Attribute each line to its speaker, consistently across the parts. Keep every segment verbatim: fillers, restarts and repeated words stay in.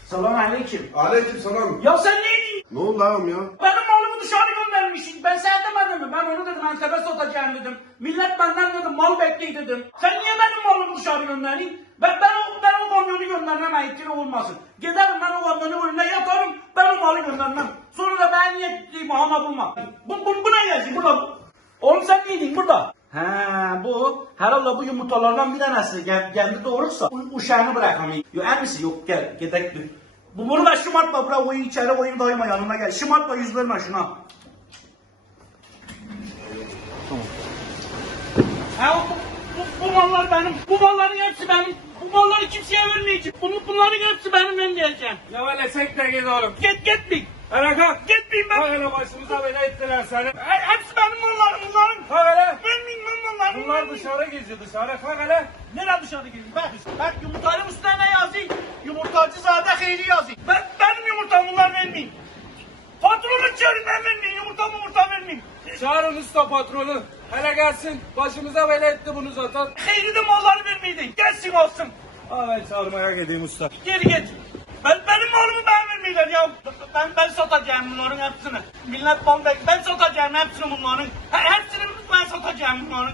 Speaker 1: Selam aleyküm.
Speaker 2: Aleyküm selam.
Speaker 1: Ya sen neydin?
Speaker 2: Ne oldu ağam ya?
Speaker 1: Benim malımı dışarı göndermişsin. Ben sana demedim mi? Ben onu dedim Antep'e satacağım dedim. Millet benden dedim mal bekleyin dedim. Sen niye benim malımı dışarı gönderdin? Ben, ben, o, ben o kamyonu göndermem ayıptır olmasın. Giderim ben o kamyonun önüne yatarım. Ben o malı göndermem. Sonra da ben niye bahane bulmam. Bu, bu, bu ne yazıyor burada? Oğlum sen neydin burada? He bu herhalde bu yumurtalardan bir tanesi gel, geldi doğruysa uşağını bırakamayın. Yok emisi yok gel gidelim. Bu bunu da şımartma bırak oyun içeri oyun dayıma yanına gel. Şımartma yüz verme şuna. Tamam. Ha bu, bu, bu mallar benim. Bu malların hepsi benim. Bu malları kimseye vermeyeceğim. Bunu, bunların hepsi benim ben diyeceğim.
Speaker 3: Ya öyle çek de git oğlum.
Speaker 1: Git gitmeyin.
Speaker 3: Hele kalk.
Speaker 1: Gitmeyin ben.
Speaker 3: Kalk hele başımıza böyle ettiler seni.
Speaker 1: He- Hepsi benim mallarım bunların.
Speaker 3: Kalk hele.
Speaker 1: Vermeyin ben mallarımı.
Speaker 3: Bunlar
Speaker 1: vermeyin.
Speaker 3: dışarı geziyor dışarı. Kalk hele.
Speaker 1: Nereye dışarı gidiyorsun? Bak, bak yumurtanın üstüne ne yazıyor? Yumurtacı zade hayri yazıyor. Ben, benim yumurtam bunlar vermeyin. Patronu çağırın ben vermeyin. Yumurta yumurta vermeyin.
Speaker 3: Çağırın usta patronu. Hele gelsin. Başımıza böyle etti bunu zaten.
Speaker 1: Hayri de malları vermeydin. Gelsin olsun.
Speaker 3: Aa ben çağırmaya gideyim usta.
Speaker 1: Geri git. Ben, benim malımı ben vermeyler ya. Ben, ben satacağım bunların hepsini. Millet mal bek. Ben satacağım hepsini bunların. He, hepsini ben satacağım bunların.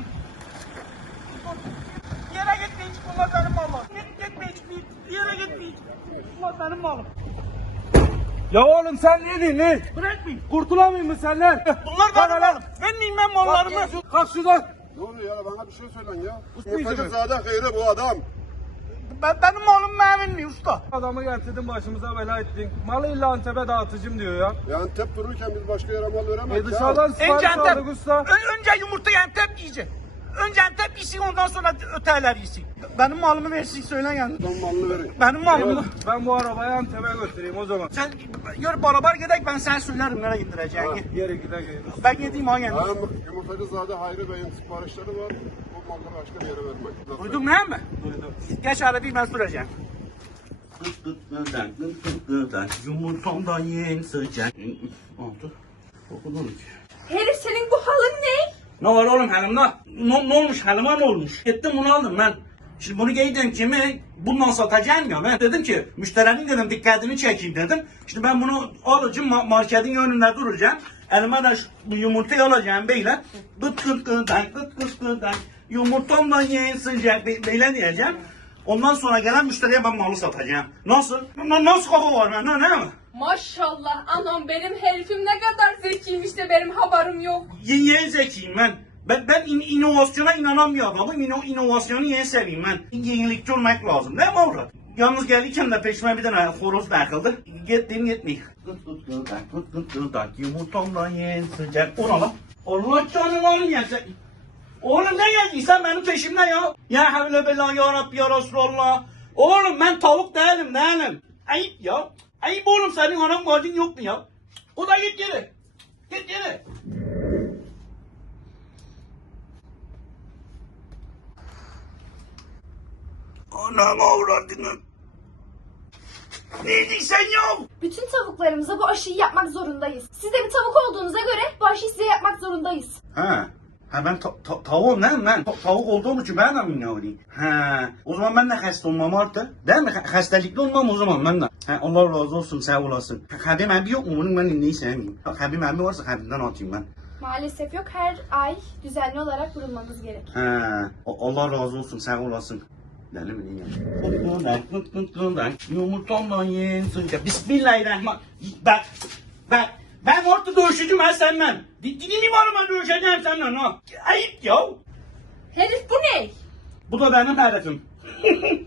Speaker 1: Yere gitmeyin. Bunlar benim malım. Gitmeyin. Bir yere gitmeyin. Bunlar benim malım.
Speaker 3: Ya oğlum sen ne diyorsun ne?
Speaker 1: Bırakmayın.
Speaker 3: Kurtulamayayım mı senden?
Speaker 1: Bunlar benim malım. Vermeyin ben mallarımı.
Speaker 3: Kalk şuradan.
Speaker 2: Ne oluyor ya? Bana bir şey söylen ya.
Speaker 3: Usta iyice mi?
Speaker 2: Yumurtacı zade hayri bu adam.
Speaker 1: Ben, benim malım ben vermiyor usta.
Speaker 3: Adamı getirdin başımıza bela ettin. Malı illa Antep'e dağıtıcım diyor ya.
Speaker 2: Ya Antep dururken biz başka yere mal
Speaker 3: E
Speaker 2: veremeyiz ya.
Speaker 3: dışarıdan
Speaker 1: Önce
Speaker 3: sipariş
Speaker 1: Antep.
Speaker 3: aldık usta.
Speaker 1: Ön- önce yumurtayı Antep yiyecek. Önce Antep yesin ondan sonra öteler yesin. Benim malımı versin söyle yani.
Speaker 2: Adam malını verin.
Speaker 1: Benim malımı.
Speaker 3: Ben bu arabayı Antep'e götüreyim o zaman.
Speaker 1: Sen yürü beraber gidelim ben sana söylerim nereye gittireceğini.
Speaker 3: Yere gidelim.
Speaker 1: Ben gideyim ha yani.
Speaker 2: Ağam yumurtacı zade hayri beyin siparişleri var. Bu malları başka bir yere vermek.
Speaker 1: Duydun değil mi?
Speaker 3: Duydum.
Speaker 1: Geç arabayı ben süreceğim. Yumurtamda yiyin sıcak. Oldu. Okudun ki.
Speaker 4: Herif senin bu halın ne?
Speaker 1: Ne var oğlum halimde? Ne, ne olmuş halime ne olmuş? Gittim bunu aldım ben. Şimdi bunu giydim kimi bundan satacağım ya ben dedim ki müşterinin dedim dikkatini çekeyim dedim. Şimdi ben bunu alacağım ma- marketin önünde duracağım. Elime de şu- bu yumurtayı alacağım böyle. Gıt gıt gıdak gıt gıt gıdak. Yumurtamla yiyin sıcak be- böyle diyeceğim. Ondan sonra gelen müşteriye ben malı satacağım. Nasıl? Na- Nasıl kafa var bende ne mi?
Speaker 4: Maşallah anam benim herifim ne kadar zekiymiş de benim haberim yok.
Speaker 1: Yeni zekiyim ben. Ben, ben in, inovasyona inanan bir adamım. İno, inovasyonu yeni seveyim ben. Yenilikçi olmak lazım değil mi avrat? Yalnız gelirken de peşime bir tane horoz takıldı. Gittim gitmeyeyim. Gıt gıt gıdak gıt gıt gıdak yumurtamdan yen sıcak. O ne lan? Allah canılarını yersen. Oğlum ne geldiysen benim peşimden ya. Ya havle bela ya Rabbi ya Resulallah. Oğlum ben tavuk değilim değilim. Ayıp ya. Ayıp oğlum senin anan bacın yok mu ya? O da git geri. Git geri. Anam avradını. Ne diyorsun ya?
Speaker 4: Bütün tavuklarımıza bu aşıyı yapmak zorundayız. Siz de bir tavuk olduğunuza göre bu aşıyı size yapmak zorundayız.
Speaker 1: Ha. Ha ben ta- ta- tavuğum değil mi ben? Ta- tavuk olduğum için ben de mi ne olayım? Ha. O zaman ben de hasta olmam artık. Değil mi? Ha- Hastalıklı olmam o zaman ben de. Ha, Allah razı olsun sağ olasın. Ha, Habib abi yok mu? Bunun ben neyi sevmeyeyim. Habib abi varsa Habib'den atayım ben.
Speaker 4: Maalesef yok. Her ay düzenli olarak vurulmanız gerek.
Speaker 1: Ha. o- Allah razı olsun sağ olasın. Deli mi ya? Kutludan, kutludan, yumurtamdan yiyin sıcak. Bismillahirrahmanirrahim. Bak, bak. Ben orta dövüşücüm ha sen ben. Dinimi var mı dövüşeceğim senden ha? Ayıp ya.
Speaker 4: Herif bu ne?
Speaker 1: Bu da benim herifim.